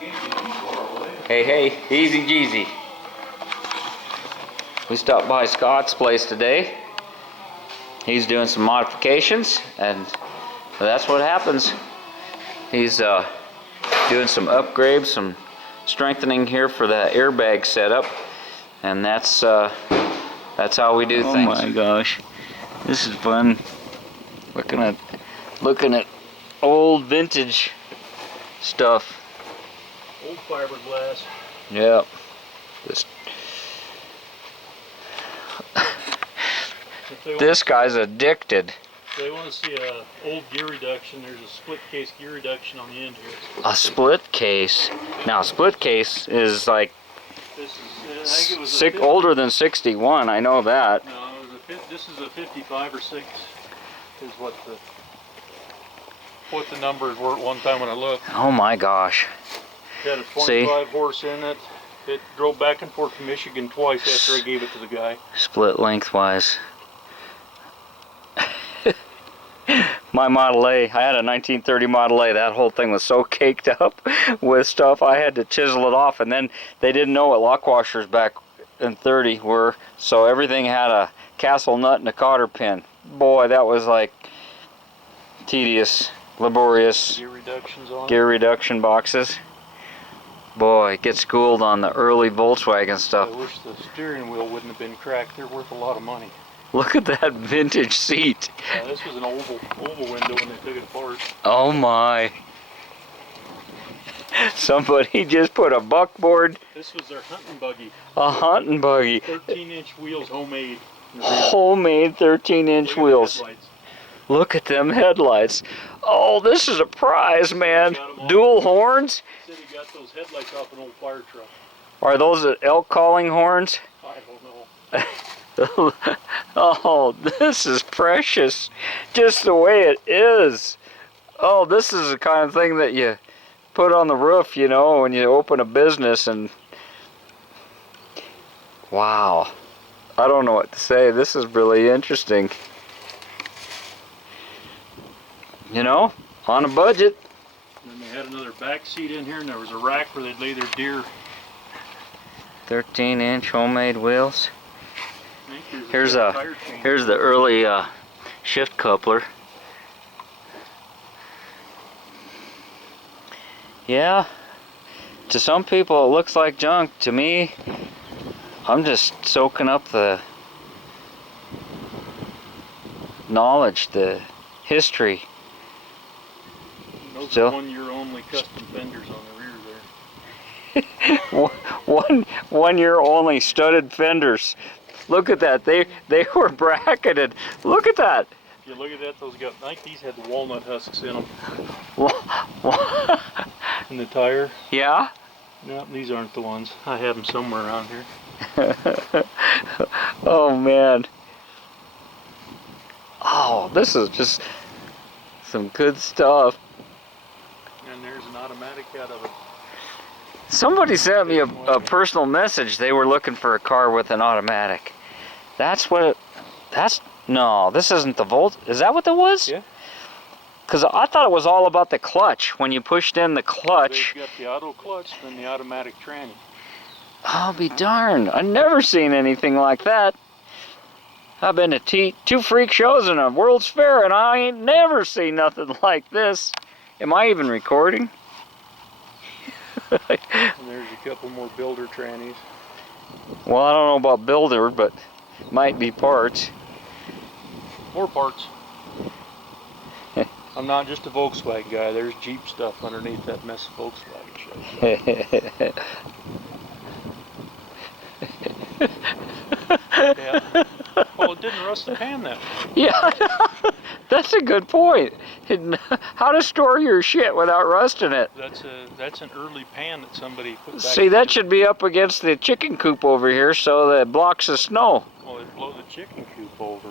Hey, hey, TheEZGZ. We stopped by Scott's place today. He's doing some modifications, and that's what happens. He's doing some upgrades, some strengthening here for the airbag setup, and that's how we do things. Oh my gosh, this is fun. Looking at old vintage stuff. Old fiberglass. Yep. This guy's addicted. If they want to see a old gear reduction, there's a split case gear reduction on the end here. A split case. Now, split case is like This is, I think it was older than 61. I know that. No, it was this is a 55 or 6 is what the numbers were at one time when I looked. Oh my gosh. It had a 25 horse in it. It drove back and forth to Michigan twice after I gave it to the guy. Split lengthwise. My Model A, I had a 1930 Model A. That whole thing was so caked up with stuff, I had to chisel it off. And then they didn't know what lock washers back in 30 were, so everything had a castle nut and a cotter pin. Boy, that was like tedious, laborious. Gear reductions on gear reduction boxes. Boy, get schooled on the early Volkswagen stuff. I wish the steering wheel wouldn't have been cracked. They're worth a lot of money. Look at that vintage seat. This was an oval window when they took it apart. Oh my. Somebody just put a buckboard. This was their hunting buggy. A hunting buggy. 13-inch wheels, homemade. Homemade 13-inch wheels. Look at them headlights. Oh, this is a prize, man. Dual horns? He said he got those headlights off an old fire truck. Are those elk calling horns? I don't know. Oh, this is precious. Just the way it is. Oh, this is the kind of thing that you put on the roof, you know, when you open a business. And wow. I don't know what to say. This is really interesting. You know, on a budget. And then they had another back seat in here, and there was a rack where they'd lay their deer. 13-inch homemade wheels. Here's the early shift coupler. Yeah, to some people it looks like junk. To me, I'm just soaking up the knowledge, the history. Those are 1 year only custom fenders on the rear there. one year only studded fenders. Look at that. They were bracketed. Look at that. If you look at that, those got, I think these had the walnut husks in them. In the tire. Yeah? No, these aren't the ones. I have them somewhere around here. Oh man. Oh, this is just some good stuff. And there's an automatic out of it. Somebody sent me a personal message. They were looking for a car with an automatic. That's what no, this isn't the Volt. Is that what that was? Yeah. Because I thought it was all about the clutch. When you pushed in the clutch. They've got the auto clutch and the automatic tranny. I'll be darned. I've never seen anything like that. I've been to 2 freak shows and a World's Fair, and I ain't never seen nothing like this. Am I even recording? And there's a couple more builder trannies. Well, I don't know about builder, but might be parts. More parts. I'm not just a Volkswagen guy. There's Jeep stuff underneath that mess of Volkswagen shows. Yeah. Well, it didn't rust the pan that way. Yeah, that's a good point. How to store your shit without rusting it. That's an early pan that somebody put back. See, that should be up against the chicken coop over here so that it blocks the snow. Well, it'd blow the chicken coop over.